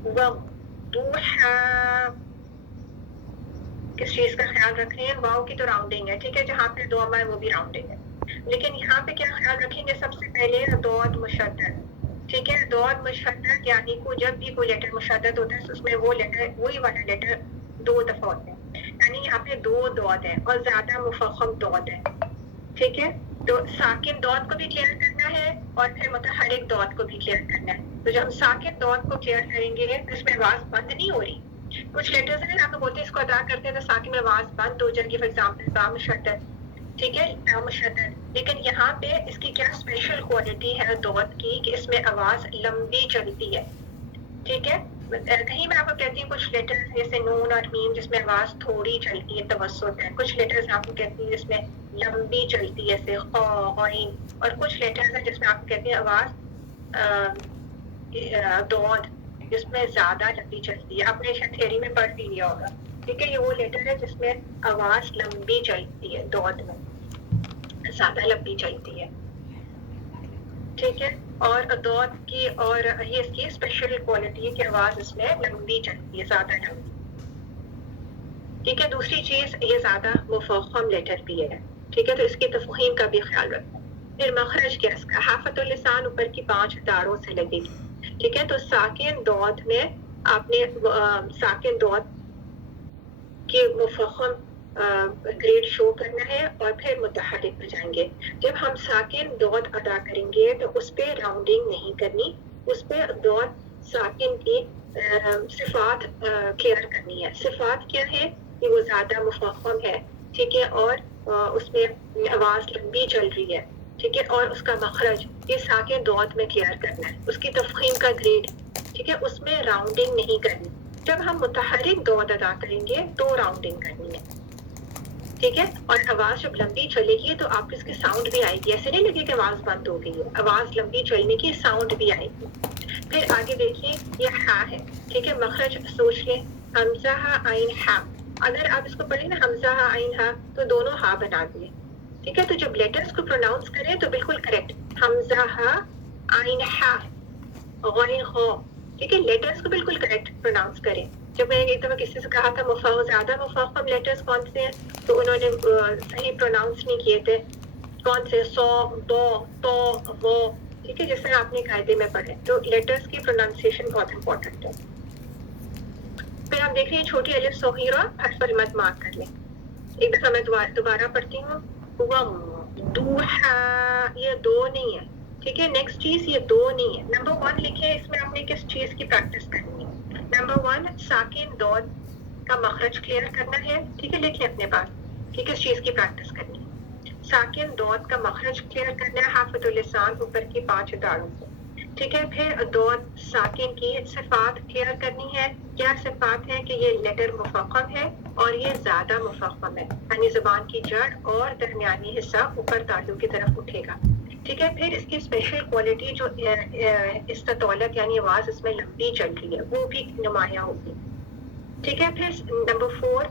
वद्दुहा, किस चीज का ख्याल रख रहे हैं? वाव की तो राउंडिंग है, ठीक है, जहाँ पे दो है वो भी राउंडिंग है, लेकिन यहाँ पे क्या ख्याल रखेंगे? सबसे पहले दौद मुशद्दद, ठीक है, दौद मुशद्दद यानी को जब भी कोई लेटर मुशद्दद होता है तो उसमें वो लेटर, वही वाला लेटर दो दफा होता है, यानी यहाँ पे दो दौद है और ज्यादा मुफख्खम दौद है, ठीक है। तो साकिन दौद को भी क्लियर करना है और फिर मुतहर्रिक दौद को भी क्लियर करना है। तो जब हम साकिन दौद को क्लियर करेंगे तो इसमें आवाज बंद नहीं हो रही। कुछ लेटर्स हैं आप बोलते हैं इसको अदा करते हैं तो साकिन में आवाज बंद हो जाएगी, फॉर एग्जाम्पल बा मुशद्दद, ठीक है, बा मुशद्दद, लेकिन यहाँ पे इसकी क्या स्पेशल क्वालिटी है दौद की कि इसमें आवाज लंबी चलती है, ठीक है। कहीं मैं आपको कहती हूँ कुछ लेटर्स जैसे नून और मीम जिसमें आवाज थोड़ी चलती है, तवस्सुत है, कुछ लेटर्स आपको कहती है जिसमें लंबी चलती है जैसे ग़ाइन, और कुछ लेटर्स है जिसमें आपको कहती है आवाज दौद जिसमें ज्यादा लंबी चलती है। आपने शायद थ्योरी में पढ़ भी लिया होगा, ठीक है, ये वो लेटर है जिसमें आवाज लंबी चलती है, दौद में ज्यादा लंबी चलती है, ठीक है। और दौद की और ये इसकी स्पेशल क्वालिटी है कि आवाज इसमें लंबी चलती है, ज्यादा लंबी, ठीक है। दूसरी चीज ये ज्यादा मुफख्खम लेटर भी है, ठीक है, तो इसकी तफहीम का भी ख्याल रखना। फिर मखरज क्या इसका? हाफतुल लिसान ऊपर की 5 दाढ़ों से लगेगी, ठीक है। तो साकिन दौद में आपने साकिन दौद के मुफख्खम ग्रेड शो करना है और फिर मुतहर्रिक पे जाएंगे। जब हम साकिन दौद अदा करेंगे तो उस पे राउंडिंग नहीं करनी, उस पे दौद साकिन की सिफात क्लियर करनी है। सिफात क्या है कि वो ज्यादा मुफख्खम है, ठीक है, और उसमें आवाज लंबी चल रही है, ठीक है, और उसका मखरज ये साकिन दौद में क्लियर करना है, उसकी तफहीम का ग्रेड, ठीक है, उसमें राउंडिंग नहीं करनी। जब हम मुतहर्रिक दौद अदा करेंगे तो राउंडिंग करनी है, ठीक है। और आवाज जब लंबी चलेगी तो आपको इसकी साउंड भी आएगी, ऐसे नहीं लगे कि आवाज बंद हो गई है, आवाज लंबी चलने की साउंड भी आएगी। फिर आगे देखिए ये हा है, ठीक है, मखरज सोच लें, हमजा हा आइन हा, अगर आप इसको पढ़े ना हमजा हा आइन हा तो दोनों हा बना दिए, ठीक है। तो जब लेटर्स को प्रोनाउंस करें तो बिल्कुल करेक्ट, हमजा हा आइन हा गैन हो, ठीक है, लेटर्स को बिल्कुल करेक्ट प्रोनाउंस करें। जब मैंने एक दफा किसी से कहा था ज्यादा मुफख्खम लेटर्स कौन से हैं, तो उन्होंने सही प्रोनाउंस नहीं किए थे, कौन से, सो, दो, तो, वो, ठीक है, जैसे आपने कायदे में पढ़े। तो लेटर्स की प्रोनाउंसिएशन बहुत इंपॉर्टेंट है। फिर आप देख रहे हैं छोटी अलिफ सगीरा हर्फ पर मत मार्क कर लें। एक दफा मैं दोबारा पढ़ती हूँ, वद्दुहा, ये दो नहीं है, ठीक है। नेक्स्ट चीज ये दो नहीं है। नंबर 1 लिखे, इसमें आपने किस चीज की प्रैक्टिस करनी है? नंबर 1 साकिन दौद का मखरज क्लियर करना है, ठीक है, लिखिए अपने पास कि किस चीज की प्रैक्टिस करनी है। साकिन दौद का मखरज क्लियर करना है हाफतुल लिसान ऊपर की 5 दाढ़ों से, ठीक है। फिर दौद साकिन की सिफात क्लियर करनी है। क्या सिफात है कि ये लेटर मुफख्खम है और ये ज्यादा मुफख्खम है, यानी जुबान की जड़ और दरमियानी हिस्सा ऊपर तालु की तरफ उठेगा, ठीक है। फिर इसकी स्पेशल क्वालिटी जो इस्ततौलत यानी आवाज इसमें लंबी चल रही है वो भी नुमाया होगी, ठीक है। फिर नंबर 4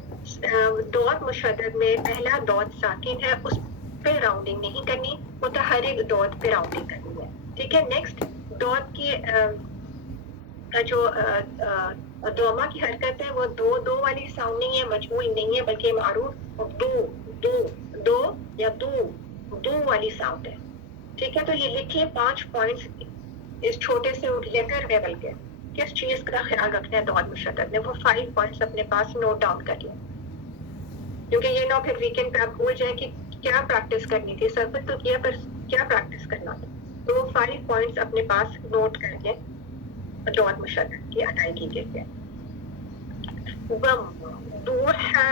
दौद मुशद्दद में पहला दौद साकिन है, उस पे राउंडिंग नहीं करनी, मुतहर्रिक दौद पे राउंडिंग करनी है, ठीक है। नेक्स्ट दौद की जो दोमा की हरकत है वो दो दो वाली साउंड नहीं है, मजमूल नहीं है, बल्कि मारूफ दो दो दो या दो वाली साउंड है, ठीक है। तो ये लिखिए 5 पॉइंट्स इस छोटे से लेटर लेवल के, किस चीज का ख्याल रखना है दौद मुशद्दद में, वो 5 पॉइंट्स अपने पास नोट डाउन कर लें, क्योंकि ये ना फिर वीकेंड पे आप भूल जाए कि क्या प्रैक्टिस करनी थी। सर्कल तो किया पर क्या प्रैक्टिस करना था, तो वो 5 पॉइंट्स अपने पास नोट करके दौद मुशद्दद की अदायगी के लिए। वद्दुहा,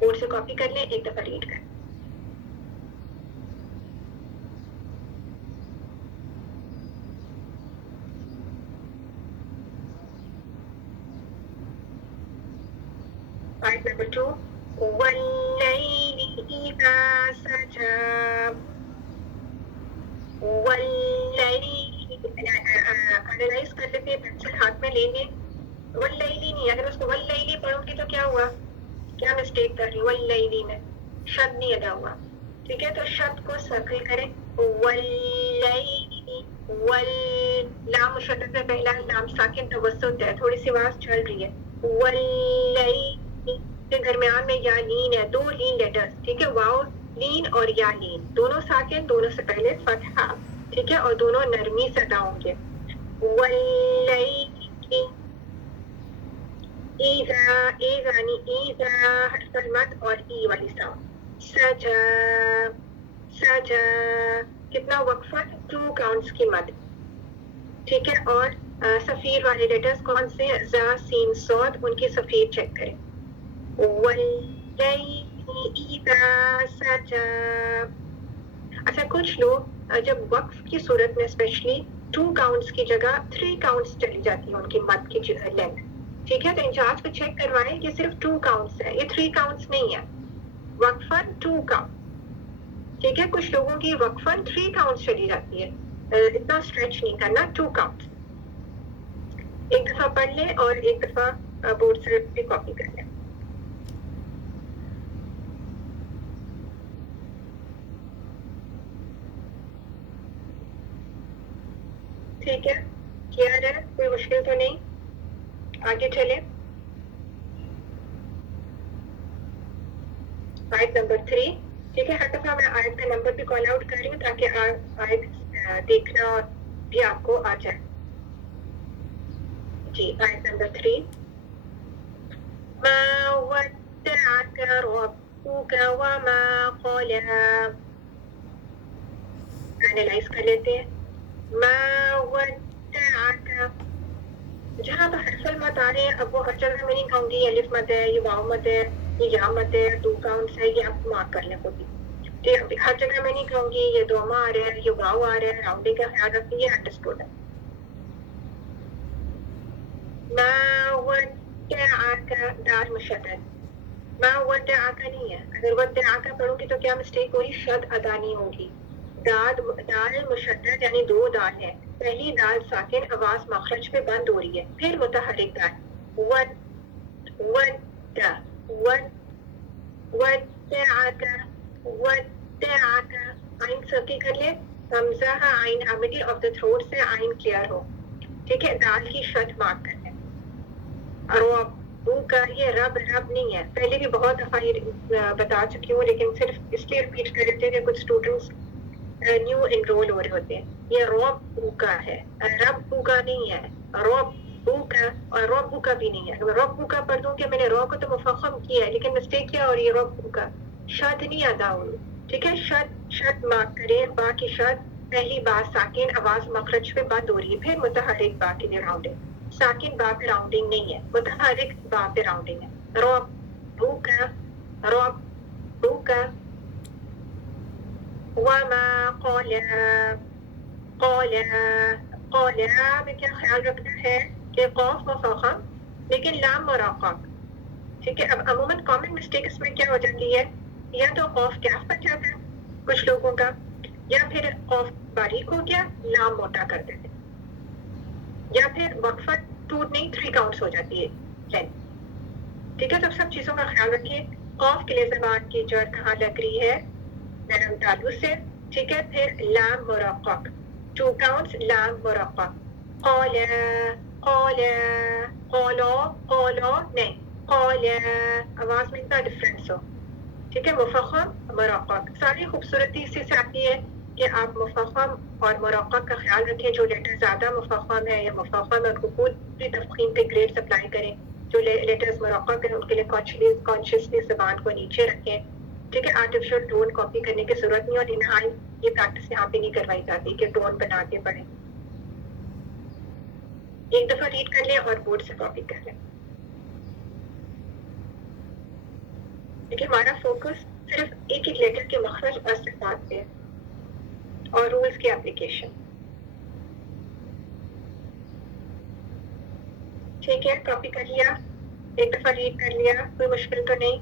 बोर्ड से कॉपी कर लें, एक दफा रीड कर। Point number 2, वल्लैलि इज़ा सजा, वल्लैलि, एनालाइज कर लेते हैं, पेंसिल हाथ में लेंगे, वल्लैलि नहीं, अगर उसको वल्लैलि पढ़ोगे तो क्या हुआ, क्या मिस्टेक कर रही, वल्लैलि में शब्द नहीं अदा हुआ, ठीक है। तो शब्द को सर्कल करें, वल्लैलि लाम मुशद्दद में पहला लाम साकिन तवस्सुत है, थोड़ी सी आवाज चल रही है। वल्लैल के दरमियान में या लीन है, दो लीन लेटर्स, ठीक है, वाव लीन और या लीन, दोनों साकिन, दोनों से पहले फतहा, ठीक है, और दोनों नरमी से अदा होंगे। वल्लैल ईज़ा ईज़ानी ईज़ा हर्फुल मद और ई वाली साउंड। सजा सजा कितना वक्फा, 2 काउंट्स की मद, ठीक है, और सफीर वाले लेटर्स कौन से, जा सीन सौद, उनकी सफीर चेक करें। वल्लैली इज़ा सजा। अच्छा, कुछ लोग जब वक्फ की सूरत में स्पेशली 2 काउंट्स की जगह 3 काउंट्स चली जाती है उनकी मद की लेंथ, ठीक है, तो इंचार्ज को चेक करवाएं कि सिर्फ 2 काउंट्स है, ये 3 काउंट्स नहीं है, वक्फन 2 काउंट, ठीक है। कुछ लोगों की वक्फन 3 काउंट्स चली जाती है, इतना स्ट्रेच नहीं करना, 2 काउंट्स। एक दफा पढ़ ले और एक दफा बोर्ड से भी कॉपी कर ले। ठीक है, क्लियर है, कोई मुश्किल तो नहीं, आगे चले। आयत नंबर 3, ठीक है, हर दफा मैं आयत का नंबर भी कॉल आउट कर रही हूँ ताकि आयत देखना भी आपको आ जाए। जी, आयत नंबर 3, मा वद्दअक रब्बुक वमा क़ला। एनालाइज कर लेते हैं। मा वद्दअक, जहाँ पर हर्फुल मद आ रहे हैं, अब वो हर जगह में नहीं कहूंगी अलिफ मद है, ये वाव मद है, ये या मद है, 2 काउंट्स है, ये आप मार्क कर लें खुद ही, ठीक है। हर जगह में नहीं कहूंगी ये दोमा आ रहा है, ये वाव आ रहा है, राउंडिंग का ख्याल रखिए, ये अंडरस्टूड है। मा वद्दअक दाल मुशद्दद, मा वद्दअक नहीं है, अगर वद्दअक पढ़ूंगी तो क्या मिस्टेक होगी, शद अदा नहीं होगी। दाल मुशद्दद यानी 2 दाल है, पहली दाल साकिन आवाज मखरज पे बंद हो रही है, फिर मुतहरिक दाल, वद वद वद वद्दअक वद्दअक, आइन सर्किल कर ले, हमजा आइन मिडिल ऑफ द थ्रोट से आइन क्लियर हो, ठीक है, दाल की शद मार्क कर ले। रब्बुक, ये रब रब नहीं है, पहले भी बहुत दफा ये बता चुकी हूँ, लेकिन सिर्फ इसलिए रिपीट कर देते हैं कि कुछ स्टूडेंट्स न्यू एनरोल हो रहे होते हैं। ये रब्बुका है, रब्बुका नहीं है, रब्बुका, और रब्बुका भी नहीं है। अगर रब्बुका पढ़ दूं कि मैंने रॉ को तो मुफख्खम किया है, लेकिन मिस्टेक क्या हो रही है, रब्बुका शद नहीं अदा हो रही, ठीक है, शद शद मार्क करें, बा की शद, पहली बार साकिन आवाज मखरज पे बंद हो रही है, फिर मुतहरिक बा के लिए राउंडिंग, साकिन बा पे राउंडिंग नहीं है, मुतहरिक बा पे राउंडिंग है। रब्बुका रब्बुका वमा क़ला क़ला में क्या ख्याल रखना है कि क़ाफ मुफ़ख़म लेकिन लाम मुरक़क़, ठीक है। अब अमूमन कॉमन मिस्टेक इसमें क्या हो जाती है, या तो क़ाफ कैफ बन जाता है कुछ लोगों का, या फिर क़ाफ बारीक हो गया, लाम मोटा कर देते, या फिर वक्फा 2 नहीं 3 काउंट्स हो जाती है लेंथ, ठीक है। तो सब चीजों का ख्याल रखिए। क़ाफ के लिए ज़बान की जड़ कहाँ लग रही है, नरम तालु से, ठीक है, फिर लाम मुरक़क़, 2 काउंट्स, लाम मुरक़क़, क़ला क़ला क़ला क़ला नहीं, क़ला, आवाज में इतना डिफरेंस हो, ठीक है, मुफ़ख़म मुरक़क़। सारी खूबसूरती इसी से आती है कि आप मुफ़ख़म और मुरक़क़ का ख्याल रखें, जो लेटर ज्यादा मुफ़ख़म है या मुफ़ख़म है उनको पूरी तफ़ख़ीम पे ग्रेड अप्लाई करें, जो लेटर्स मुरक़क़ हैं उनके लिए कॉन्शियसली ज़बान को नीचे रखें, ठीक है। आर्टिफिशियल टोन कॉपी करने की जरूरत नहीं, और इनहाल ये प्रैक्टिस यहाँ पे नहीं करवाई जाती कि टोन बना के पढ़ें, एक दफा रीड कर लें और बोर्ड से कॉपी कर लें, ठीक है। हमारा फोकस सिर्फ एक एक लेटर के मखरज और सिफात पे है और रूल्स की एप्लीकेशन, ठीक है। कॉपी कर लिया, एक दफा रीड कर लिया, कोई मुश्किल तो नहीं,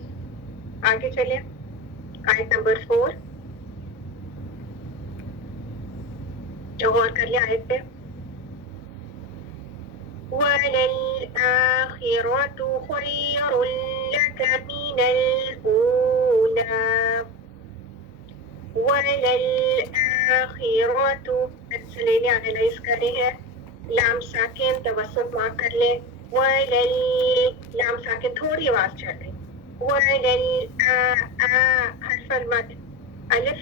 आगे चले। आयत नंबर 4, जो गौर कर लिया आयत पे, वलल-आखिरतु खैरुल लक मिनल ऊला, वलल आखिरतु से लेने एनालाइज कर रहे हैं. लाम साकिन तवस्सुत मार्क कर ले. वलल लाम साकिन थोड़ी आवाज चढ़ रही. वलल हर्फल मद अलिफ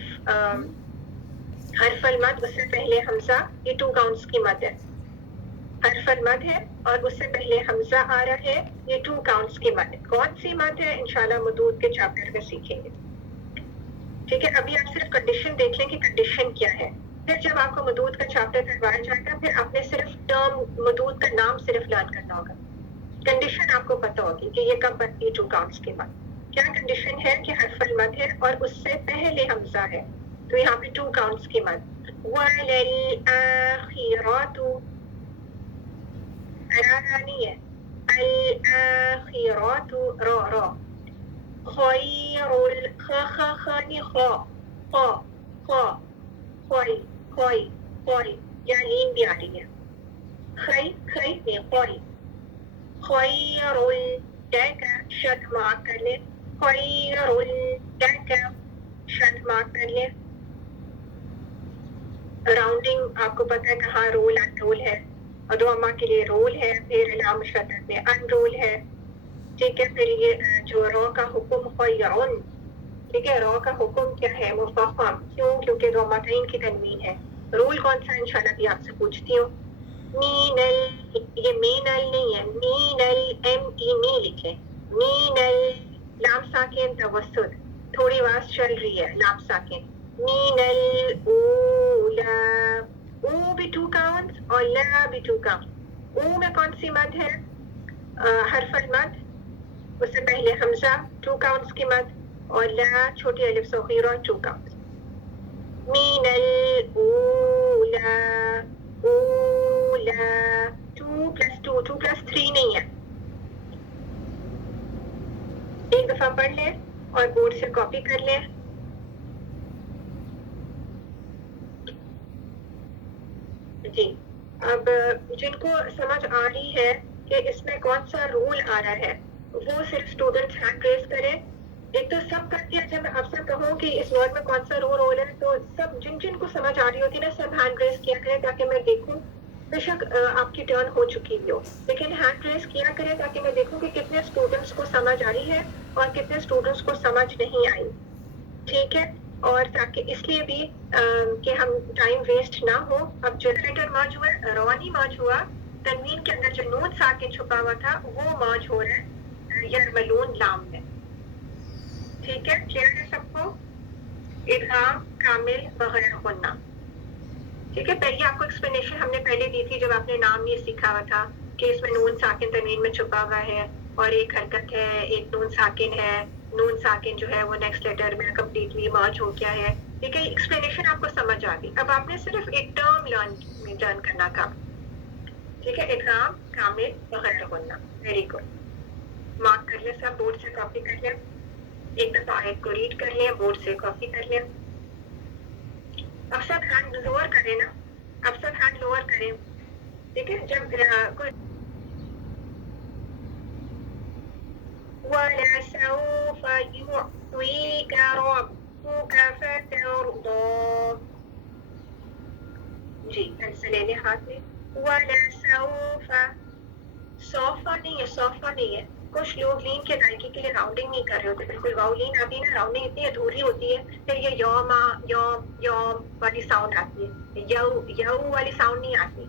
हर्फल मद उससे पहले हमजा, ये 2 काउंट्स की मद है. हर्फल मद है और उससे पहले हमजा आ रहा है, ये 2 काउंट्स की मद है. कौन सी मद है इंशाल्लाह मदूद के चैप्टर में सीखेंगे. ठीक है, अभी आप सिर्फ कंडीशन देख लें कि कंडीशन क्या है. फिर जब आपको मदूद का चैप्टर करवाया जाएगा फिर आपने सिर्फ टर्म मदूद का नाम सिर्फ याद करना होगा. कंडीशन आपको पता होगी कि ये कब बनती है 2 काउंट्स के बाद. क्या कंडीशन है कि हर्फल मद है और उससे पहले हमजा है, तो यहाँ पे 2 काउंट्स की मद. वलल आखिरतु रा नहीं है, अल आखिरतु रा रा. खैरुल ख नहीं ख ख ख खोई खोई खोई, यहाँ लीन भी आ रही है. खई खई नहीं खोई. खैरुल डैका शद मार्क कर ले. खैरुल डैका शद मार्क कर ले. राउंडिंग आपको पता है कहाँ रोल अनरोल है. अदोमा के लिए रोल है, फिर लाम शद्दत में अनरोल है. ठीक है, फिर ये जो रॉ का हुक्म खैरुन, ठीक है, रॉ का हुक्म क्या है मुफख्खम. क्यों? क्योंकि दोमातैन की तनवीन है. रोल कौन सा इंशाल्लाह भी आपसे पूछती हूँ. मीनल, ये मीनल नहीं है, मीनल एम ई नी लिखे. मीनल लाम साकिन तवस्सुत, थोड़ी आवाज चल रही है. लाम साकिन. मीनल ऊला, ऊ भी 2 काउंट्स और ला भी 2 काउंट्स. ऊ में कौन सी मद है? हर्फल मद, उससे पहले हमजा 2 काउंट्स की मद, और ला छोटी अलिफ सगीरा 2 काउंट्स. मीनल ऊला ऊला. 2 + 2 2 + 3 नहीं है. एक दफा पढ़ ले और बोर्ड से कॉपी कर ले. जी, अब जिनको समझ आ रही है कि इसमें कौन सा रूल आ रहा है, वो सिर्फ स्टूडेंट्स हैंड रेज करें. एक तो सब करती है, जब मैं आपसे कहूँ कि इस वर्ड में कौन सा रोल है, तो सब जिन को समझ आ रही होती है ना, सब हैंड रेज किया करें ताकि मैं देखूं. बेशक आपकी टर्न हो चुकी भी हो, लेकिन हैंड रेज किया करें ताकि मैं देखूं कि कितने स्टूडेंट्स को समझ आ रही है और कितने स्टूडेंट्स को समझ नहीं आई. ठीक है, और ताकि इसलिए भी कि हम टाइम वेस्ट ना हो. अब जो लेटर मर्ज हुआ, रॉनी मर्ज हुआ, तनवीन के अंदर जो नून साकिन छुपा हुआ था वो मर्ज हो रहा है यरमलून लाम में. ठीक है, क्लियर है सबको? इदगाम कामिल बगैर गुन्ना. ठीक है, पहले आपको एक्सप्लेनेशन हमने पहले दी थी जब आपने नाम ये सीखा हुआ था कि इसमें नून साकिन तनवीन में छुपा हुआ है और एक हरकत है, एक नून साकिन है. नून साकिन जो है वो नेक्स्ट लेटर में कंप्लीटली मर्ज हो गया है. ठीक है, एक्सप्लेनेशन आपको समझ आ गई. अब आपने सिर्फ एक टर्म लर्न करना था. ठीक है, इदगाम कामिल बगैर गुन्ना. Very good. मार्क कर ले सब, बोर्ड से कॉपी कर ले. एक दफा आयत को रीड कर ले, बोर्ड से कॉपी कर ले. अब सब हैंड लोअर करें ना, अब सब हैंड लोअर करें. ठीक है, जब कोई वलसौफ युअतीका रब्बुका फतर्दा. जी, पेंसिल ले ले हाथ में. वलसौफ, सौफा नहीं है, सौफा नहीं है. कुछ लोग लीन के अदायगी के लिए राउंडिंग नहीं कर रहे होते. बिल्कुल वाव लीन आती है ना, राउंडिंग इतनी अधूरी होती है, फिर ये यौमा यौम यौम वाली साउंड आती है, यौ यौ वाली साउंड नहीं आती.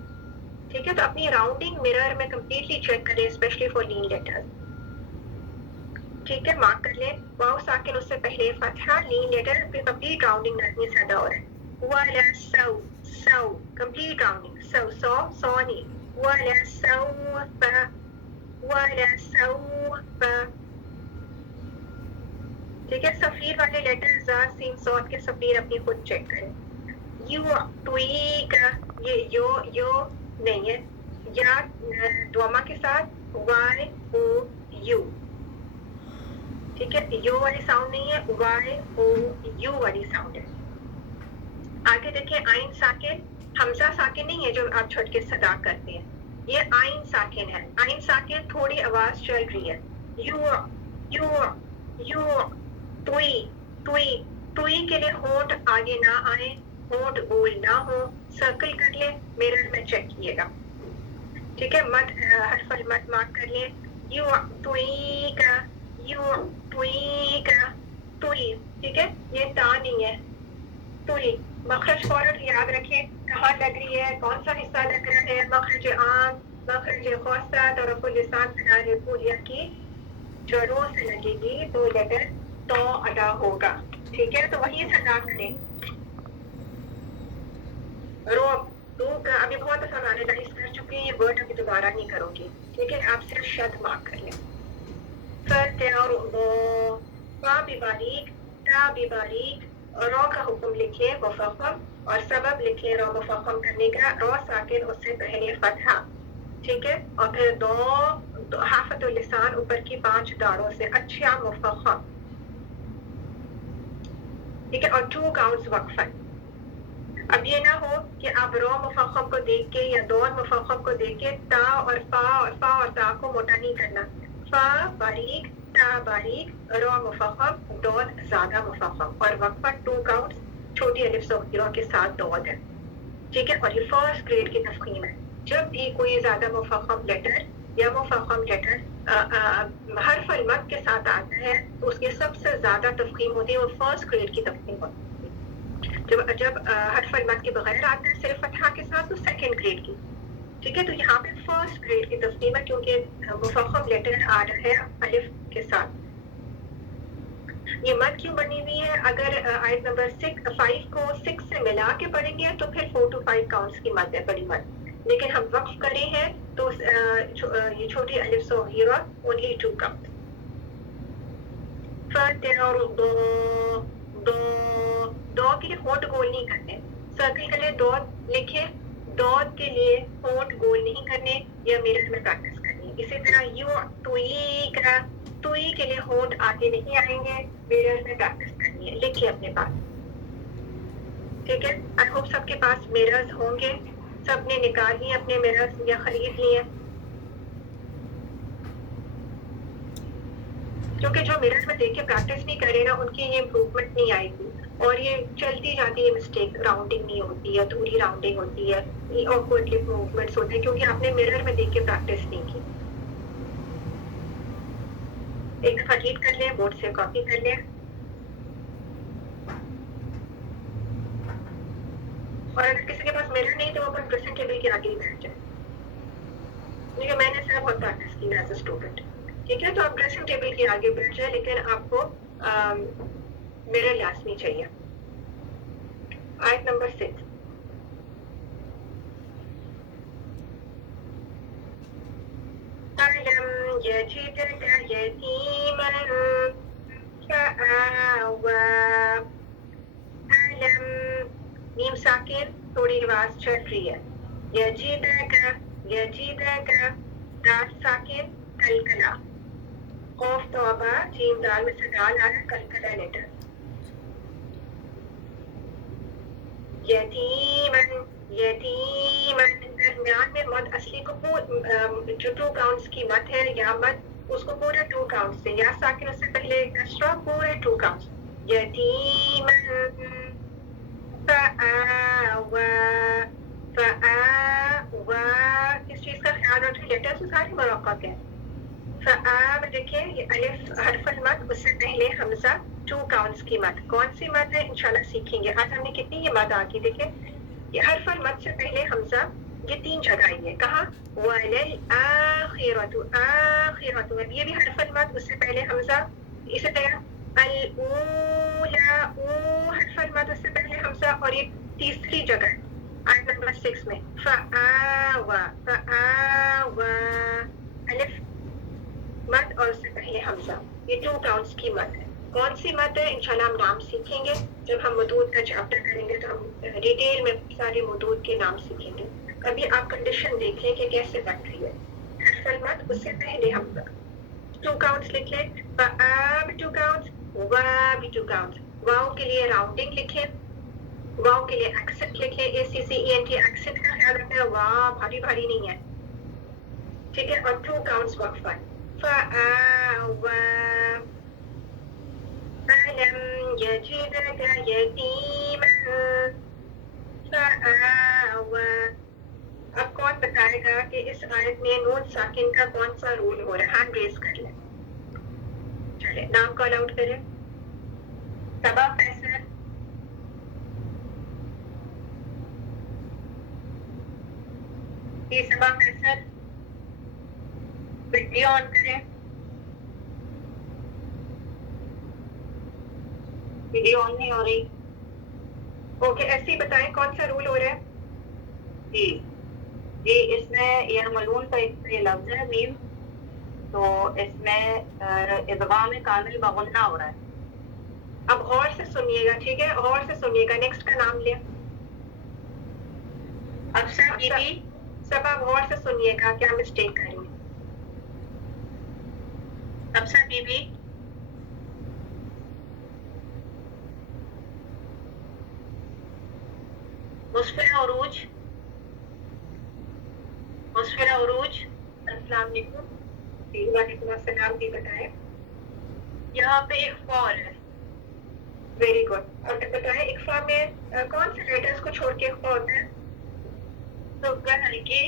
ठीक है, तो अपनी राउंडिंग मिरर में कंप्लीटली चेक करें, स्पेशली फॉर लीन लेटर्स. ठीक है, मार्क कर ले. वाव साकिन उससे पहले फतहा, लीन लेटर, फिर कंप्लीट राउंडिंग नजमी से अदा हो रहा है. वलसौ सौ कंप्लीट राउंडिंग. सौ सौ सौ नहीं. वलसौफ वलसौफ. ठीक है, सफीर वाले लेटर जा सीन सौद के सफीर अपनी खुद चेक करें. युअतीका, ये यो नहीं है, या दोमा के साथ वाई ओ यू. ठीक है, यो वाली साउंड नहीं है, वाई ओ यू वाली साउंड है. आगे देखिए, आइन साकिन, हमजा साकिन नहीं है जो आप छुट के सदा करते हैं, ये आइन साकिन है. आइन साकिन थोड़ी आवाज चल रही है. You you you. तुई तुई, तुई के लिए होंठ आगे ना आए, होंठ गोल ना हो, सर्कल कर ले, मिरर में चेक कीजिएगा, ठीक है। मत हर्फल मत मार्क कर लिए, यू तुई का, यू तुई का, तुई, ठीक है, ये ता नहीं है, तुई। मखरज फौरन याद रखें कहाँ लग रही है, कौन सा हिस्सा लग रहा है, मखरज आम, मखरज खौसा, तरफ लिसान किनारे पुलिया की जड़ों से लगेगी तो लेटर तो अदा होगा, ठीक है। तो वही से अदा करें। रो दो अभी बहुत आसान आने लगी कर चुकी है, ये वर्ड अभी दोबारा नहीं करोगी, ठीक है। आप सिर्फ शब्द मार्क कर लें। फा भी बारीक, ता भी बारीक, रौ का हुक्म लिखिए मुफख्खम, और सबब लिखिए रौ मुफख्खम करने का, रौ साकिन उससे पहले फतहा, ठीक है। और फिर दो हाफतुल लिसान ऊपर की 5 दारों से अच्छा मुफख्खम, ठीक है। और 2 काउंट्स वक्फन। अब ये ना हो कि आप रौ मुफख्खम को देख के या दौर मुफख्खम को देख के ता और फा और ता को मोटा नहीं करना। फा बारीक, ता बारीक, रौ मुफख्खम, दौर ज्यादा मुफख्खम, और वक्फा 2 काउंट्स छोटी अलिफ ज़ोगीरा के साथ दौर है, ठीक है। और ये फर्स्ट ग्रेड की तफखीम है। जब भी कोई ज्यादा मुफख्खम लेटर या मुफख्खम लेटर हर्फ अल-मद के साथ आता है तो उसकी सबसे ज्यादा तफखीम होती है, वो फर्स्ट ग्रेड की तफखीम होती है। जब हर्फ अल-मद के बगैर आता है सिर्फ फतहा के साथ तो सेकंड ग्रेड की, ठीक है। तो यहाँ पे फर्स्ट ग्रेड की तफखीम है क्योंकि मुफख्खम लेटर आ रहा है अलिफ के साथ। ये मद क्यों बनी हुई है? अगर आयत नंबर 5 को 6 से मिला के पढ़ेंगे तो फिर 4 to 5 काउंट्स की मद है, बड़ी मद। लेकिन हम वक्फ करे हैं तो ये छोटी अलिफ ज़ोगीरा ओनली 2 काउंट। दो के लिए होंठ गोल नहीं करने, सर्कल के लिए दो लिखे, दो के लिए होंठ गोल नहीं करने या मिरर में प्रैक्टिस करनी। इसी तरह यू तुई के लिए होंठ आगे नहीं आएंगे, मिरर में प्रैक्टिस करनी है। लिखिए अपने पास, ठीक है। आई होप सबके पास मिरर्स होंगे, सबने निकाल लिए अपने मिरर्स या खरीद लिए, क्योंकि जो मिरर में देख के प्रैक्टिस नहीं करे ना उनकी ये इम्प्रूवमेंट नहीं आएगी, और ये चलती जाती है मिस्टेक, राउंडिंग नहीं होती है, अधूरी राउंडिंग होती है, ये ऑकवर्डली मूवमेंट्स होते हैं क्योंकि आपने मिरर में देख के प्रैक्टिस नहीं की। एक दफा रीड कर लें, बोर्ड से कॉपी कर लें, और अगर किसी के पास मिरर नहीं तो वो अपन ड्रेसिंग टेबल के आगे ही बैठ जाए, क्योंकि मैंने सब बहुत प्रैक्टिस की एज अ स्टूडेंट, ठीक है। तो आप ड्रेसिंग टेबल के आगे बैठ जाए, लेकिन आपको मिरर लाजमी चाहिए। आयत नंबर 6, अलम यजिदका यतीमन फआवा, अलम मीम साकिन थोड़ी आवाज चल रही है, यजिदका दाल साकिन कलकला, खौफ तौबा जीम दाल में से दाल आ रहा, कलकला लेटर। यतीमन दरमियान में मद असली को जो 2 काउंट्स की मद है या मद उसको पूरे 2 काउंट्स से, या साकिन उससे पहले एक्स्ट्रा पूरे 2 काउंट्स। यतीमन फआवा, फआवा किस चीज का ख्याल रखें, लेटर से सारे मुरक्कब है। फआब देखिए ये अलिफ हर्फ अल-मद, उससे पहले हमजा 2 काउंट्स की मद। कौन सी मद है इंशाल्लाह सीखेंगे। आज हमने कितनी ये मद आकी, देखिए ये हर्फ अल-मद से पहले हमजा, ये 3 जगह आई है, कहाँ वलल आखिरतु, आखिरतु ये भी हर्फ अल-मद, उससे पहले हमजा। इसी तरह अल ऊला, ऊ हर्फ अल-मद, उससे पहले हमजा, और ये तीसरी जगह आयत नंबर 6 में फआवा, फआवा अलिफ मद और उससे पहले हमजा, ये 2 काउंट्स की मद है। कौन सी मद है इंशाल्लाह हम नाम सीखेंगे जब हम मदूद का चैप्टर करेंगे, तो हम डिटेल में सारे मदूद के नाम सीखेंगे। अभी आप कंडीशन देख लें कि कैसे बन रही है। हर्फ अल-मद उससे पहले हमजा, 2 काउंट्स लिख लें, फआब 2 काउंट्स, वा भी 2 काउंट्स। वाव के लिए राउंडिंग लिखें, वाव के लिए एक्सेंट लिखें, ACCENT एक्सेंट का ख्याल रखना है, वाह भारी भारी नहीं है, ठीक है। और 2 काउंट्स वक्फा, फआवा, अलम यजिदका यतीमन, अब कौन बताएगा कि इस आयत में नून साकिन का कौन सा रूल हो रहा है? हैंड रेज कर ले, चले नाम कॉल आउट करें। सबा फैसल, सबा फैसल, वीडियो ऑन करें, वीडियो ऑन नहीं हो रही। ओके, ऐसे ही बताएं कौन सा रूल हो रहा है। जी जी, इसमें यरमलून का एक लफ्ज है मीम, तो इसमें इदगाम कामिल बगुन्ना हो रहा है। अब गौर से सुनिएगा, ठीक है, गौर से सुनिएगा। नेक्स्ट का नाम ले। अब सब आप गौर से सुनिएगा, क्या मिस्टेक कर रही है। अफसर बीबी, मुस्फिरा उरूज, मुस्फिरा उरूज, अस्सलाम वालेकुम। वालेकुम अस्सलाम, भी बताएं। यहाँ पे इख्फा है। Very good. और बताएं इख्फा में कौन से लेटर्स को छोड़ के इख्फा होता है? सुबह हल्की,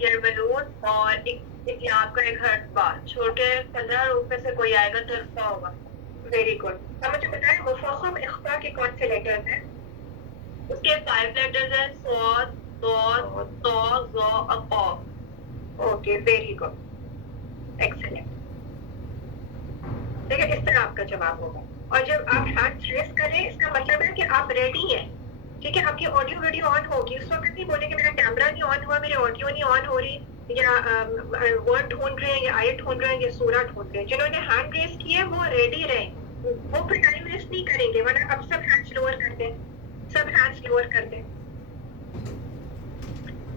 यरमलून और इकलाब का एक हर्फ बा। छोटे 15 रूप में से कोई आएगा तो इख्फा होगा। Very good. अब मुझे बताएं मुफख्खम इख्फा के कौन से लेटर्स हैं? उसके 5 लेटर्स हैं, सौद, दौद, तौ, ज़ौ और क़ाफ। Okay, very good, excellent. देखिए, इस तरह आपका जवाब होगा। और जब आप हैंड रेज करें, इसका मतलब है कि आप रेडी हैं, ठीक है। आपकी ऑडियो वीडियो ऑन होगी। उस वक्त नहीं बोले कि मेरा कैमरा नहीं ऑन हुआ, मेरी ऑडियो नहीं ऑन हो रही, या वर्ड ढूंढ रहे हैं, या आयत ढूंढ रहे हैं, या सूरा ढूंढ रहे हैं। जिन्होंने हैंड रेज किया वो रेडी रहे, वो फिर टाइम वेस्ट नहीं करेंगे। वरना अब सब हैंड्स लोअर कर दें, सब हैंड्स लोअर कर दें,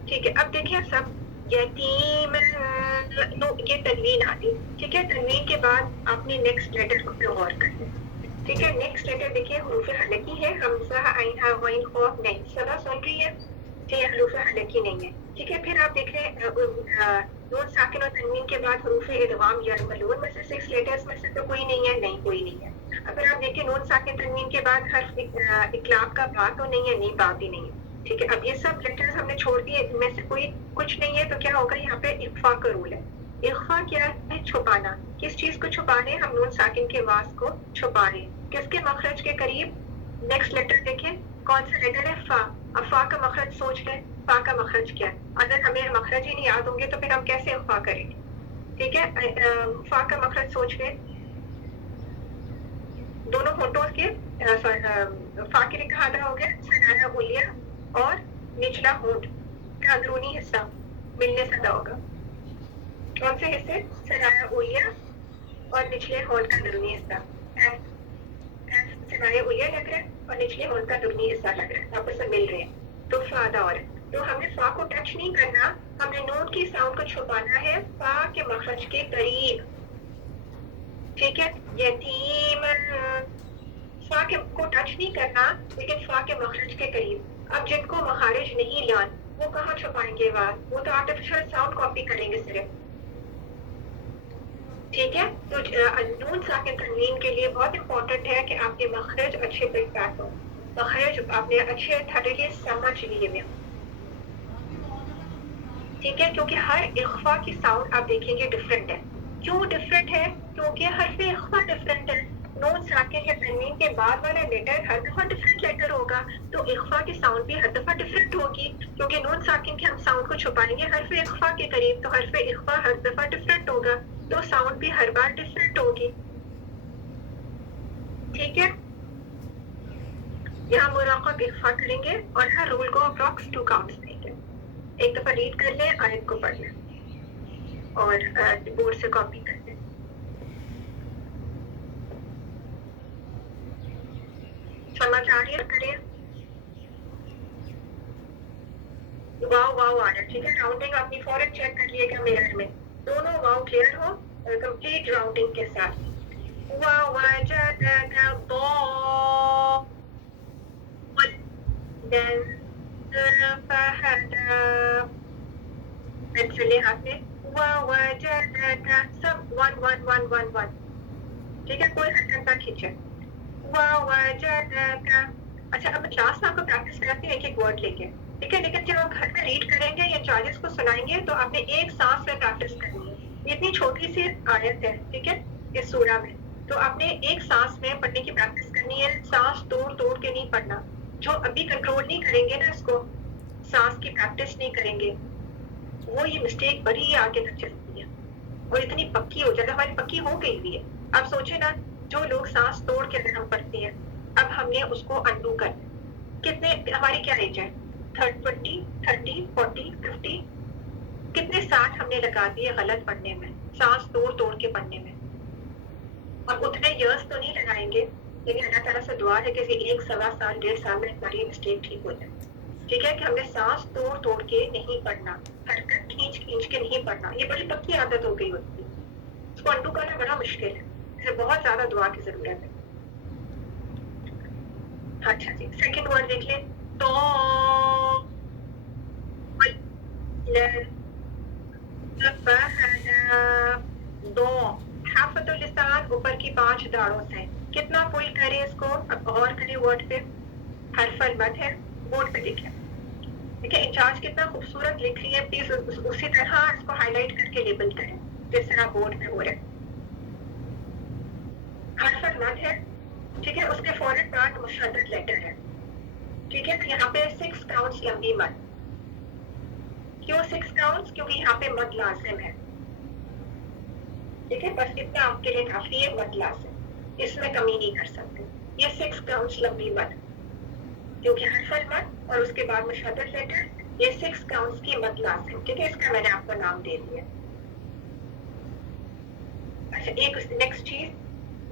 ठीक है। अब देखिए सब यतीम, ये तनवीन आती, ठीक है। तनवीन के बाद आपने नेक्स्ट लेटर को गौर कर लें, ठीक है। नेक्स्ट लेटर देखिए हुरूफ हलकी है, हमजा, आइन, हा, वाइन, खौफ नहीं। सबा सुन रही है, ठीक है, हुरूफ हलकी नहीं है, ठीक है। फिर आप देख रहे हैं नून साकिन और तनवीन के बाद हुरूफ इदगाम यरमलून में से 6 लेटर्स में से तो कोई नहीं है, नहीं कोई नहीं है। अब फिर आप देखिए नून साकिन तनवीन के बाद हर्फ इकलाब का बा तो नहीं है, नहीं बा भी नहीं है, ठीक है। अब ये सब लेटर्स हमने छोड़ दिए, इनमें से कोई कुछ नहीं है, तो क्या होगा? यहाँ पे इख्फा का रूल है। इख्फा क्या है? छुपाना। किस चीज को छुपा रहे हैं? हम नून साकिन के आवाज को छुपा रहे हैं। किसके मखरज के करीब? नेक्स्ट लेटर देखें, कौन सा लेटर है? फा। अब फा का मखरज सोच लें, फा का मखरज क्या है? अगर हमें मखरज ही नहीं याद होंगे तो फिर हम कैसे इख्फा करेंगे, ठीक है। फा का मखरज सोच लें, दोनों होठों के फा के लिए कहा हो गया सनाया उलिया और निचला होठ का अंदरूनी हिस्सा मिलने से होगा। कौन से हिस्से? सनाया उलिया और निचले होठ का अंदरूनी हिस्सा। सनाया उलिया लग रहा है और निचले होठ का अंदरूनी हिस्सा लग रहा है, आपस में मिल रहे हैं, तो फादा और तो हमने फा को टच नहीं करना, हमने नून की साउंड को छुपाना है फा के मखरज के करीब, ठीक है। यतीम, फा के को टच नहीं करना, लेकिन फा के मखरज के करीब। अब जिनको मखारिज नहीं लान, वो कहाँ छुपाएंगे आवाज? वो तो आर्टिफिशियल साउंड कॉपी करेंगे सिर्फ, ठीक है। तो नून साकिन तनवीन के लिए बहुत इंपॉर्टेंट है कि आपके मखरज अच्छे पे पैक हो, मखरज आपने अच्छे तरीके समझ लिए हुए, ठीक है। क्योंकि हर इख्फा की साउंड आप देखेंगे डिफरेंट है। क्यों डिफरेंट है? क्योंकि हर्फ इख्फा डिफरेंट है। नून साकिन या तनवीन के बाद वाला लेटर हर दफा डिफरेंट लेटर होगा, तो इख्फा की साउंड भी हर दफा डिफरेंट होगी। क्योंकि नून साकिन के हम साउंड को छुपाएंगे हर्फ इख्फा के करीब, तो हर्फ इख्फा हर दफा डिफरेंट होगा, तो साउंड भी हर बार डिफरेंट होगी, ठीक है। यहाँ मुराक़ब इख्फा करेंगे और हर रूल को अप्रॉक्स 2 काउंट्स देंगे। एक दफा रीड कर लें, आयत को पढ़ लें और बोर्ड से कॉपी कर लें। समझ आ रही है? करें। वाव वाव आ रहा है, ठीक है। राउंडिंग अपनी फौरन चेक कर लिएगा मिरर में, दोनों वाव क्लियर हो कंप्लीट राउंडिंग के साथ। सब 1 1 1 1 1, ठीक है। कोई हरकत ना खींचे। اچھا اب کلاس میں آپ کو پریکٹس کراتی ہوں ایک ایک ورڈ لے کے, ٹھیک ہے, لیکن جب آپ گھر میں ریڈ کریں گے یا چارجز کو سنائیں گے تو آپ نے ایک سانس میں پریکٹس کرنی ہے. یہ اتنی چھوٹی سی آیت ہے, ٹھیک ہے, اس سورہ میں, تو آپ نے ایک سانس میں پڑھنے کی پریکٹس کرنی ہے, سانس توڑ توڑ کے نہیں پڑھنا. جو ابھی کنٹرول نہیں کریں گے نا اس کو, سانس کی پریکٹس نہیں کریں گے, وہ یہ مسٹیک بڑی آگے تک چلتی ہے اور اتنی پکی ہو جائے, ہماری پکی ہو گئی بھی ہے. آپ سوچیں نا, جو لوگ سانس توڑ کے اگر ہم پڑھتے ہیں, اب ہم نے اس کو انڈو کرنا. کتنے ہماری کیا ایج ہے, 20, 30, 40, 50, کتنے سال ہم نے لگا دیے غلط پڑھنے میں, سانس توڑ توڑ کے پڑھنے میں. اور اتنے ایئرس تو نہیں لگائیں گے, لیکن اللہ تعالیٰ سے دعا ہے کہ 1 سوا سال 1.5 سال میں ہماری مسٹیک ٹھیک ہو جائے. ٹھیک ہے, کہ ہم نے سانس توڑ توڑ کے نہیں پڑھنا, حرکت کھینچ کھینچ کے نہیں پڑھنا. یہ بڑی پکی عادت ہو گئی ہوتی ہے, اس کو انڈو کرنا بڑا مشکل ہے, اسے بہت زیادہ دعا کی ضرورت ہے. اچھا جی, سیکنڈ ورڈ دیکھ لیں. تو دو حافظ اللسان اوپر کی 5 داڑوں سے. کتنا پل کریں اس کو, اب غور کریں ورڈ پہ. حرف المد ہے, بورڈ پہ دیکھیں. دیکھیں انچارج کتنا خوبصورت لکھ رہی ہے, پلیز اسی طرح اس کو ہائی لائٹ کر کے لیبل کریں جس طرح بورڈ پہ ہو رہا ہے. حرف المد ہے, ٹھیک ہے, اس کے فوراً بعد مشدد لیٹر ہے. ٹھیک ہے, تو یہاں پہ 6 کاؤنٹس لمبی مد. کیوں 6 کاؤنٹس, کیونکہ یہاں پہ مد لازم ہے. ٹھیک ہے, بس اتنا آپ کے لیے کافی ہے, مد لازم, اس میں کمی نہیں کر سکتے. یہ 6 کاؤنٹس لمبی مد, کیونکہ حرف المد اور اس کے بعد مشدد لیٹر, یہ 6 کاؤنٹس کی مد لازم. ٹھیک ہے, اس کا میں نے آپ کو نام دے دیا. اچھا, ایک نیکسٹ چیز,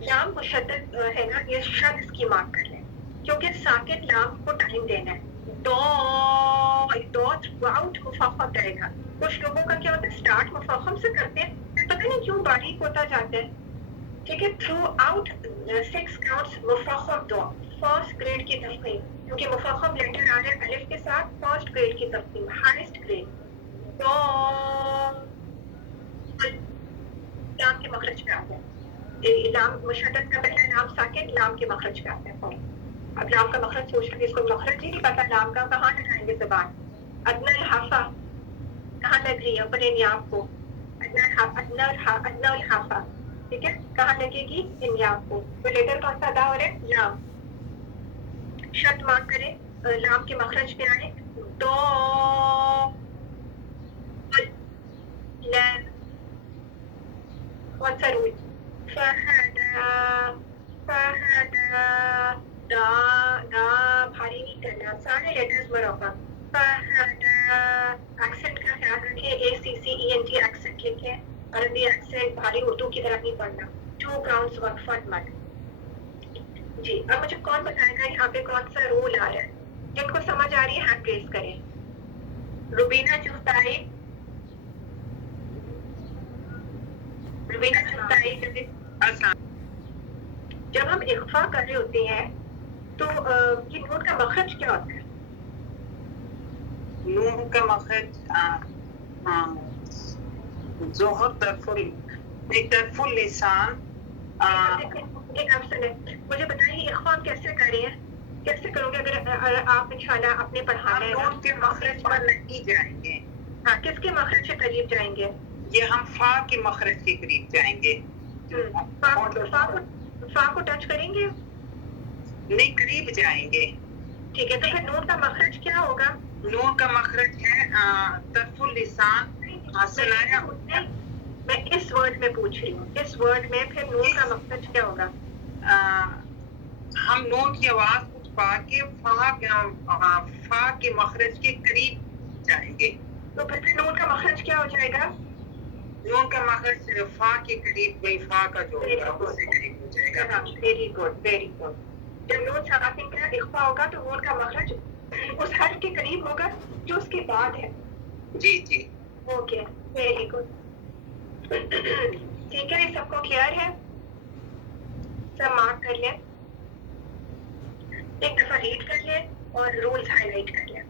لام مشدد ہے نا, یہ شد اس کی مارک کر لیں, کیونکہ ساکن لام کو ٹائم دینا ہے. دو تھرو آؤٹ مفخم رہے گا. کچھ لوگوں کا کیا ہوتا ہے, اسٹارٹ مفخم سے کرتے ہیں, پھر پتہ نہیں کیوں باریک ہوتا جاتا ہے. ٹھیک ہے, تھرو آؤٹ 6 کاؤنٹس مفخم دو, فرسٹ گریڈ کی تفخیم, کیونکہ مفخم لیٹر آ رہے ہیں الف کے ساتھ, فرسٹ گریڈ کی تفخیم, ہائیسٹ گریڈ. تو لام کے مخرج پہ آتے ہیں. لام مشدد کا پہلا لام ساکن لام کے مخرج پہ آتے ہیں. اب لام کا مخرج سوچ رہے, اس کو مخرج ہی نہیں پتا, لام کا کہاں لگائیں گے زبان. ادنی الحافہ کہاں لگ رہی ہے, اپنے نیاب کو. ادنی الحافہ, ٹھیک ہے, کہاں لگے گی, نیاب کو. تو لیٹر کون سا ادا ہو رہا ہے, لام. شرط مارک کریں, لام کے مخرج پہ آئے. دو کون سا رول, فہدا دا بھاری نہیں کرنا, سارے لیٹرز برابر. فہدا, ایکسنٹ کا خیال رکھیں, ACCENT ایکسنٹ لکھیں, عربی ایکسنٹ بھاری اردو کی طرح نہیں پڑھنا. 2 کاؤنٹس وقفہ مد. جی, اب مجھے کون بتائے گا یہاں پہ کون سا رول آ رہا ہے, جن کو سمجھ آ رہی ہے ہینڈ ریز کریں. روبینہ چغتائی, روبینہ چغتائی. جب ہم اخفا کر رہے ہوتے ہیں تو یہ نون کا مخرج کیا ہوتا ہے؟ نون کا مخرج ظہر طرف اللسان. مجھے بتائیے اخفا کیسے کر رہے ہیں, کیسے کرو گے اگر آپ انشاءاللہ اپنے پڑھانا ہے. نون کے مخرج پر نہیں جائیں گے. ہاں, کس کے مخرج سے قریب جائیں گے؟ یہ ہم فا کے مخرج کے قریب جائیں گے. فا کو ٹچ کریں گے, نہیں, قریب جائیں گے. ٹھیک ہے, تو پھر نون کا مخرج کیا ہوگا؟ نون کا مخرج ہے طرف اللسان. میں اس ورڈ میں پوچھ رہی ہوں, اس ورڈ میں پھر نون کا مخرج کیا ہوگا؟ ہم نون کی آواز کو چھپا کے فا کے مخرج کے قریب جائیں گے. تو پھر نون کا مخرج کیا ہو جائے گا؟ نون کا مخرج فا کے قریب, وہی فا کا جو ہوگا اس سے قریب ہو جائے گا. Very good, very good. جب نون ساکن کا اخفا ہوگا تو نون کا مخرج اس حرف کے قریب ہوگا جو اس کے بعد ہے. جی جی, اوکے, ویری گڈ. ٹھیک ہے, سب کو کلیئر ہے, سب مارک کر لیں, ایک دفعہ ریڈ کر لیں اور رولز ہائی لائٹ کر لیں.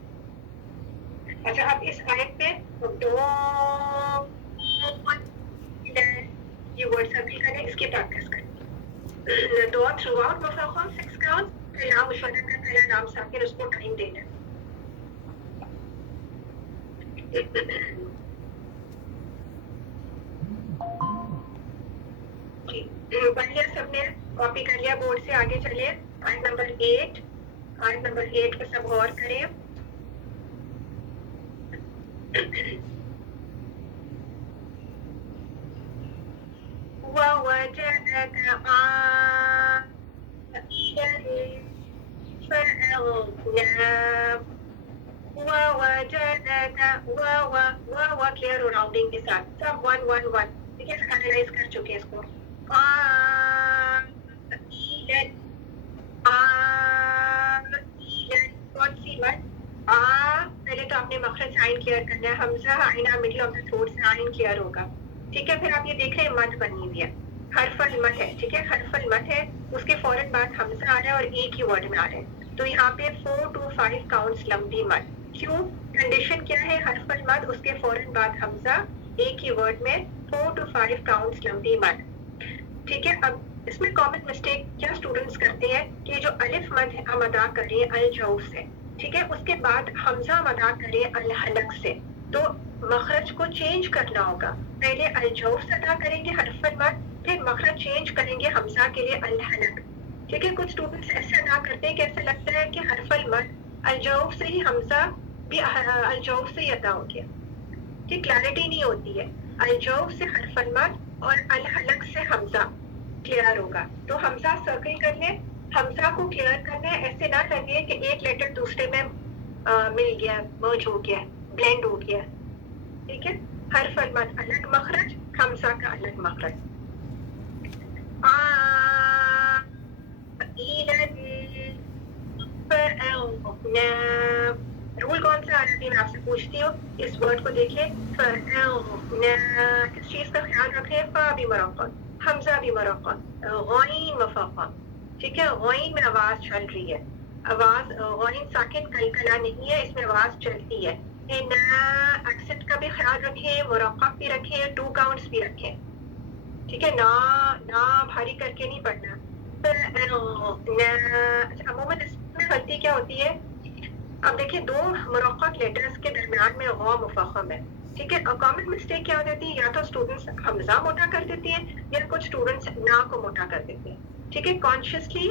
اچھا, اب اس آیت پہ دو یہ ورڈ سرکل کریں, اس کی پریکٹس کریں. دو تھرو آؤٹ مفخم 6 کاؤنٹ, پھر لام مشدد کا पहला नाम साकिन उसको टाइम देना है। जी पढ़ लिया सबने, कॉपी कर लिया बोर्ड से, आगे चलिए आयत नंबर 8। आयत नंबर 8 पे सब गौर करें। ووجدك عائلا فأغنى ووجدك clear राउंडिंग के साथ सब 1 1 1 ठीक है, एनालाइज कर चुके हैं इसको। कौन सी मत पहले तो आपने मखरज आइन क्लियर करना है, हमजा आइना मिडिल ऑफ द थ्रोट से आइन क्लियर होगा, ठीक है। फिर आप ये देख रहे हैं मत बनी हुई है, हरफल मत है, ठीक है, हरफल मत है, उसके फौरन बाद हमजा आ रहा है और एक ही वर्ड में आ रहा है, तो यहाँ पे 4 to 5 काउंट्स लंबी मत। क्यों? कंडीशन क्या है? हरफल मत, उसके फौरन बाद हमजा, एक ही वर्ड में 4 to 5 काउंट्स लंबी मत, ठीक है। अब इसमें कॉमन मिस्टेक क्या स्टूडेंट्स करते हैं कि जो अलिफ मद हम अदा करें अल जौफ से, ठीक है, उसके बाद हमजा हम अदा करें अल हलक से, तो मखरज को चेंज करना होगा। पहले अल जौफ से अदा करेंगे हरफल मद, फिर मखरज चेंज करेंगे हमजा के लिए अल हलक, ठीक है। कुछ स्टूडेंट्स ऐसे अदा करते हैं कि ऐसा लगता है कि हरफल मद अल जौफ से ही हमजा भी अल जौफ से ही अदा हो गया, ठीक, क्लैरिटी नहीं होती है। अल जौफ से हरफल मद और अल हलक से हमजा क्लियर होगा, तो हमजा सर्कल कर ले, हमजा को क्लियर करना है, ऐसे ना लगे कि एक लेटर दूसरे में मिल गया, मर्ज हो गया, ब्लेंड हो गया, ठीक है। हरफल मद अलग मखरज, हमजा का अलग मखरज। रूल कौन सा अरबी में आपसे पूछती हूँ, इस वर्ड को देख ले, किस चीज का ख्याल रखें, फा भी मरक़क़, हमजा भी मरक़क़, गौइन मफ़ख़्ख़, ठीक है, गौइन में आवाज चल रही है, आवाज गौइन साकिन कलकला नहीं है, इसमें आवाज चलती है। एक्सेंट का भी ख्याल रखें, मुरक़क़ भी रखें, 2 काउंट्स भी रखें, ठीक है, ना ना भारी करके नहीं पढ़ना। अमूमन इसमें गलती क्या होती है, अब देखिए 2 मुरक़क़ लेटर्स के दरमियान में गौ मुफ़ख़्ख़म है, ठीक है। कॉमन मिस्टेक क्या हो जाती है, या तो स्टूडेंट्स हमजा मोटा कर देती है या कुछ स्टूडेंट्स ना को मोटा कर देते हैं, ठीक है। कॉन्शियसली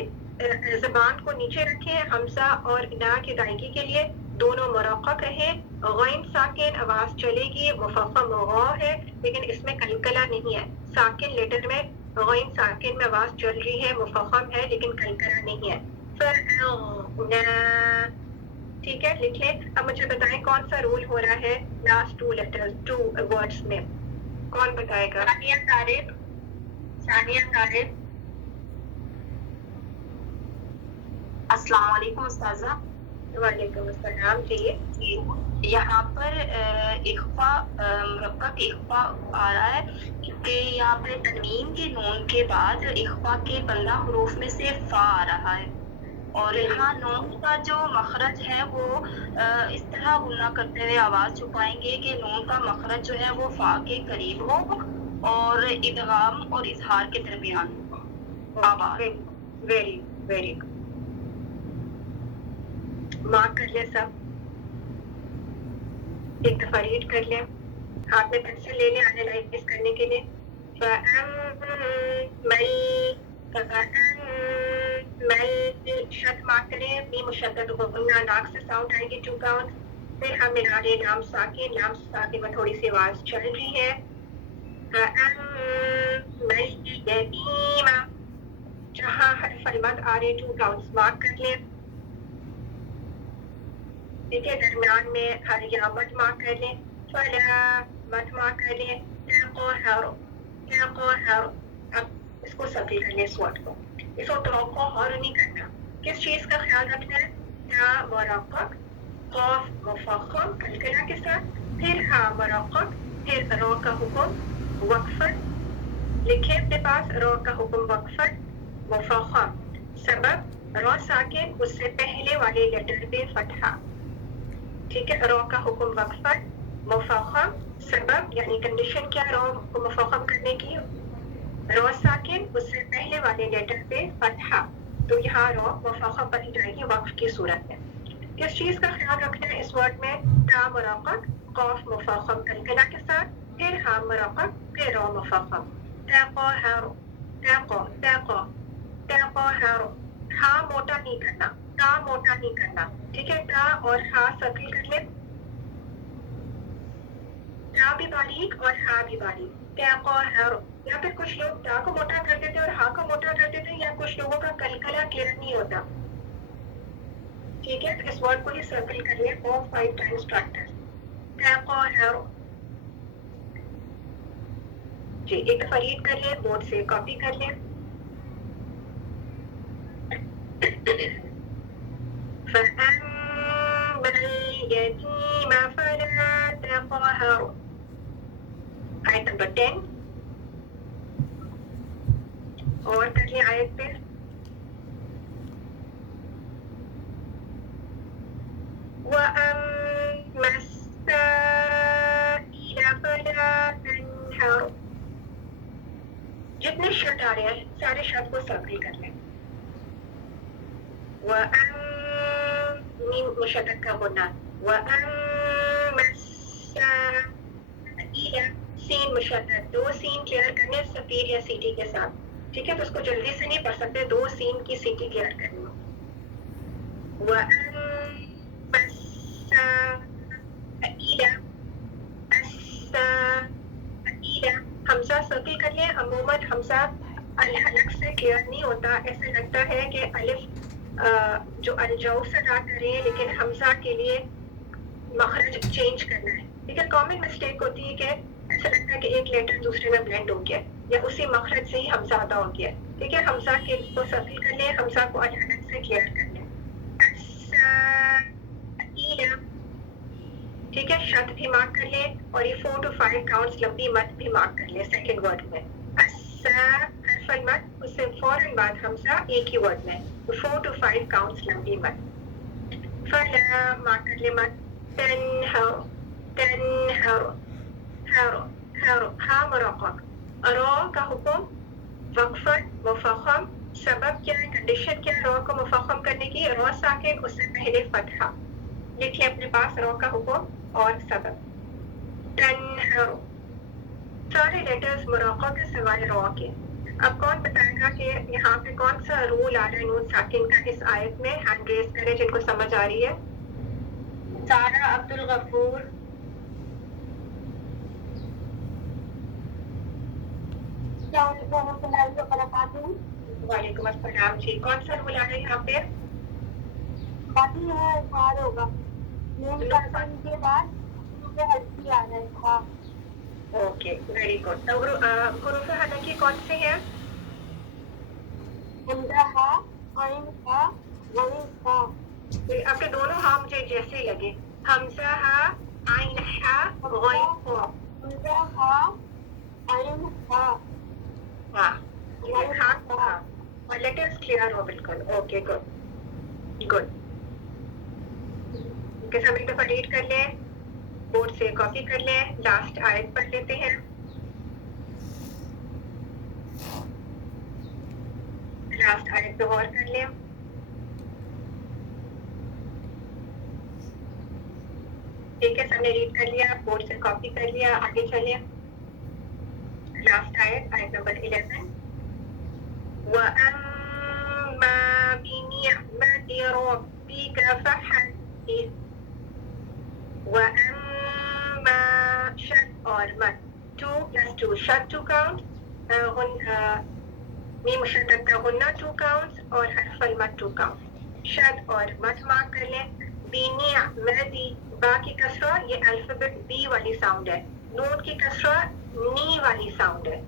ज़बान को नीचे रखें, हमजा और ना की अदायगी के लिए दोनों मुरक़क़ रहे, गौइन साकिन आवाज चलेगी, मुफ़ख़्ख़म गौ है लेकिन इसमें कलकला नहीं है, साकिन लेटर में गौइन साकिन में आवाज चल रही है, मुफ़ख़्ख़म है लेकिन कलकला नहीं है, ठीक है, लिख ले। अब मुझे बताएं कौन सा रूल हो रहा है लास्ट 2 लेटर्स 2 वर्ड्स में, कौन बताएगा? सानिया तारिक, सानिया तारिक। अस्सलाम वालेकुम उस्ताज़ा। वालेकुम अस्सलाम जी। यहाँ पर इख्फा मुरक्कब इख्फा आ रहा है कि यहाँ पर तनवीन के नून के बाद इख्फा के 15 हरूफ में से फा आ रहा है, और यहाँ नून का जो मखरज है वो इस तरह गुना करते हुए आवाज छुपाएंगे कि नून का मखरज जो है वो फा के करीब हो और इदगाम और इजहार के दरमियान आवाज। वेरी वेरी गुड, मार्क कर ले सब, एक दफा रीड कर ले, हाथ में पेंसिल ले ले एनालाइज करने के लिए। शद मार्क करें, बी मुशद्दद गुन्ना, नाक से साउंड आएगी 2 काउंट। फिर हम मिला रहे लाम साकिन में थोड़ी सी आवाज चल रही है, जहाँ हरफल मद आ रहे 2 काउंट्स मार्क कर ले, ठीक है। दरमियान में हर या मत मार्क कर ले, फला मत मार्क कर ले, अब इसको सर्किल कर ले इस वर्ड को, इसको तवक्को और नहीं करना। किस चीज का ख्याल रखना है? या मुरक़क़, क़ाफ मुफ़ख़्ख़म कलकला के साथ, फिर हा मुरक़क़, फिर रो का हुक्म वक्फन, लिखे अपने पास, रो का हुक्म वक्फन मुफ़ख़्ख़म, सबब रो साकिन उससे पहले वाले लेटर पे फतहा, ठीक है। रो का हुक्म वक्फन मुफ़ख़्ख़म, सबब यानी कंडीशन क्या रो को मुफ़ख़्ख़म करने की, रो साकिन उससे पहले वाले लेटर पे फतहा, تو یہاں رو مفخم بنی جائے گی وقف کی صورت میں. کس چیز کا خیال رکھنا ہے اس ورڈ میں؟ تا مرقق، قاف مفخم کلکلا کے ساتھ، پھر ہا مرقق، پھر رو مفخم. تقاہر، تقاہر، ہا موٹا نہیں کرنا، تا موٹا نہیں کرنا. ٹھیک ہے، تا اور ہا سرکل کر لیں، تا بھی باریک اور ہا بھی باریک. تقاہر. یا پھر کچھ لوگ تا کو موٹا کر دیتے اور ہا کو موٹا کر دیتے، یا کچھ لوگوں کا کلکلا کلیئر نہیں ہوتا. ٹھیک ہے، تو اس ورڈ کو ہی سرکل کر لیں 5 times پریکٹس. تقاہر. جی ایک دفعہ ریڈ کر لیں، بورڈ سے کاپی کر لیں. فَأَمَّا الْيَتِيمَ فَلَا تَقْهَرْ. آیت نمبر 10 اور کر لیں آیت پہ. وَأَمَّا السَّائِلَ فَلَا تَنْهَرْ. جتنے شرط آ رہے ہیں سارے شرط کو سرکل کر لیں. میم مشدد کا ہونا. وَأَمَّا السَّائِلَ، سین مشدد، 2 سین کلیئر کرنے سفیر یا سیٹی کے ساتھ. ٹھیک ہے، تو اس کو جلدی سے نہیں پڑھ سکتے، 2 سین کی سیٹی کلیئر کرنی. وَأَمَّا السَّائِلَ، السَّائِلَ، حمزہ سرکل کر لیں. عموماً حمزہ الحلق سے کلیئر نہیں ہوتا، ایسے لگتا ہے کہ الف جو الجو سے ادا کریں، لیکن حمزہ کے لیے مخرج چینج کرنا ہے. ٹھیک ہے، کامن مسٹیک ہوتی ہے کہ ایسا لگتا ہے کہ ایک لیٹر دوسرے میں بلینڈ ہو گیا یا اسی مخرج سے ہی حمزہ ادا ہو گیا. ٹھیک ہے، حمزہ کے کو سرکل کر لیں، حمزہ کو الحلق سے کلیئر کر لیں. السائلہ. ٹھیک ہے، شد بھی مارک کر لیں اور یہ 4 to 5 کاؤنٹس لمبی مد بھی مارک کر لیں سیکنڈ ورڈ میں. حرف المد، اس سے فوراً بعد حمزہ ایک ہی ورڈ میں 4 to 5 کاؤنٹس لمبی مد. فلا مارک کر لیں مد. تنہر، تنہر، ہر، ہر، ہا مرقق. رو کا حکم وقفن مفخم. سبب کیا ہے، کنڈیشن کیا ہے رو کو مفخم کرنے کی؟ رو ساکن، اس سے پہلے فتحہ. لکھیں اپنے پاس رو کا حکم اور سبب. تنہر، سارے لیٹرز مرقق کے سوائے رو کے. اب کون بتائے گا کہ یہاں پہ کون سا رول آ رہا ہے نون ساکن کا اس آیت میں؟ ہینڈ ریز کریں جن کو سمجھ آ رہی ہے. سارہ عبد الغفور. السلام علیکم ورحمۃ اللہ وبرکاتہ. وعلیکم السلام. جی کون سا رول آ رہا ہے یہاں پہ؟ باقی ہے اظہار ہوگا نون ساکن کے بعد حرفی آ رہا ہے تھا. Okay very good. حروف حلقی کون سے ہیں؟ حمزہ ہا، عین ہا، غین ہا. آپ کے دونوں ہاں مجھے جیسے ہی لگے. حمزہ ہا، عین ہا، غین ہا. حمزہ ہا، عین ہا، ہاں غین ہاں ہا. ہاں. اور لیٹرز کلیئر ہو بالکل. Okay good good. اوکے سب ایک دفعہ ریڈ کر لیں، بورڈ سے کاپی کر لیں. لاسٹ آیت پڑھ لیتے ہیں. لاسٹ آیت پہ غور کر لیں. ٹھیک ہے، سب نے ریڈ کر لیا، بورڈ سے کاپی کر لیا، آگے چلیں. لاسٹ آیت، آیت نمبر 11. وَأَمَّا بِنِعْمَةِ رَبِّكَ فَحَدِّثْ. وَأَمَّا شد اور مد 2 + 2 شد 2 counts. میم مشدد کا غنہ 2 counts اور حرف المد 2 counts. شد اور مد مارک کر لیں. بِنِعْمَةِ، با کی کسرہ یہ الفابet بی والی ساؤنڈ ہے. نون کی کسرہ نی والی ساؤنڈ ہے.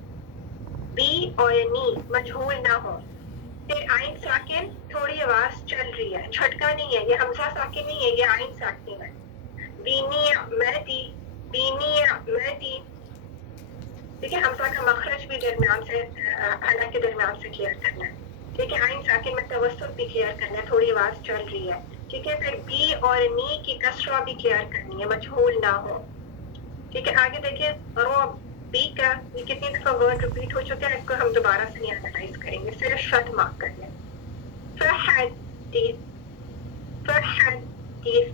بی اور نی مجہول نہ ہو. پھر آئین ساکن تھوڑی آواز چل رہی ہے، جھٹکا نہیں ہے، یہ حمزہ ساکن نہیں ہے، یہ آئین ساکن ہے. بِنِعْمَةِ، بِنِعْمَةِ. ٹھیک ہے، حمزہ کا مخرج بھی درمیان سے حلق کے درمیان سے کلیئر کرنا ہے. ٹھیک ہے، آئین ساکن میں توسط بھی کلیئر کرنا ہے، تھوڑی آواز چل رہی ہے. ٹھیک ہے، پھر بی اور نی کی کسرہ بھی کلیئر کرنی ہے، مجہول نہ ہو. ٹھیک ہے، آگے دیکھیں. رو بی کا یہ کتنی دفعہ ورڈ ریپیٹ ہو چکا ہے، اس کو ہم دوبارہ سے نہیں انالائز کریں گے، صرف شد مارک کر لیں. فحدیث فحدیث.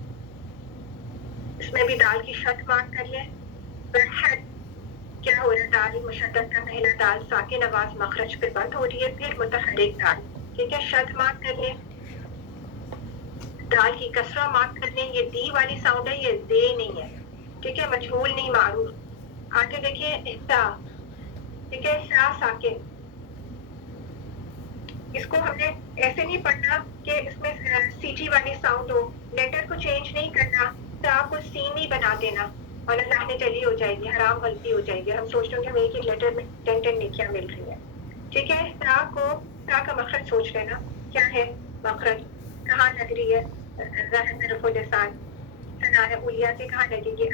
اس میں بھی دال کی شد مارک کر لیں. فحد کیا ہو رہا ہے؟ دال مشدد کا پہلا دال ساکن آواز مخرج پہ بند ہو رہی ہے، پھر متحرک دال. ٹھیک ہے، شد مارک کر لیں. دال کی کسرہ مارک کر لیں. یہ دی والی ساؤنڈ ہے، یہ دے نہیں ہے. ٹھیک ہے، مجہول نہیں معروف. آگے دیکھیے احتا. ٹھیک ہے، شا ساکن. اس کو ہم نے ایسے نہیں پڑھنا کہ اس میں سی ٹی والی ساؤنڈ ہو. لیٹر کو چینج نہیں کرنا، تا کو سین نہیں بنا دینا اور اللہ نے چلی ہو جائے گی، حرام غلطی ہو جائے گی. ہم سوچتے ہیں کہ ہمیں ایک لیٹر میں 10 نیکیاں مل رہی ہیں. ٹھیک ہے، تا کا مخرج سوچ لینا کیا ہے. مخرج کہاں لگ رہی ہے؟ ظاہر طرف لسان سنایا اولیا سے کہاں لگے گی؟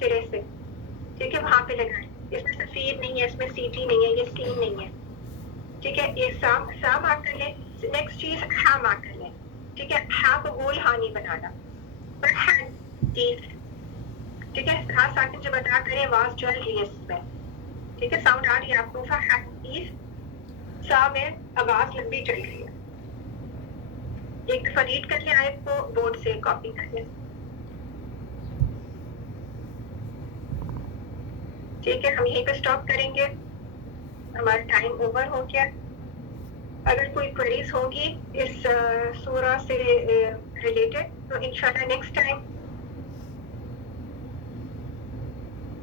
سرے سے. ٹھیک ہے، وہاں پہ لگائیں. اس میں سفید نہیں ہے، اس میں سی ٹی نہیں ہے، یہ سین نہیں ہے. ٹھیک ہے، یہ سا مارک کر لیں. نیکسٹ چیز ہا مارک کر لیں. ٹھیک ہے، ہا کو گول ہا نہیں بنانا. حدیث. ٹھیک ہے، ہا ساکن جب ادا کریں آواز چل رہی ہے اس میں. ٹھیک ہے، ساؤنڈ آ رہی ہے آپ کو. حدیث سا میں آواز لمبی چل رہی ہے. ایک دفعہ ریڈ کر لیں آیت کو، بورڈ سے کاپی کر لیں. ٹھیک ہے، ہم یہیں پہ اسٹاپ کریں گے، ہمارا ٹائم اوور ہو گیا. اگر کوئی کوئریز ہوگی اس سورہ سے ریلیٹڈ تو انشاءاللہ نیکسٹ ٹائم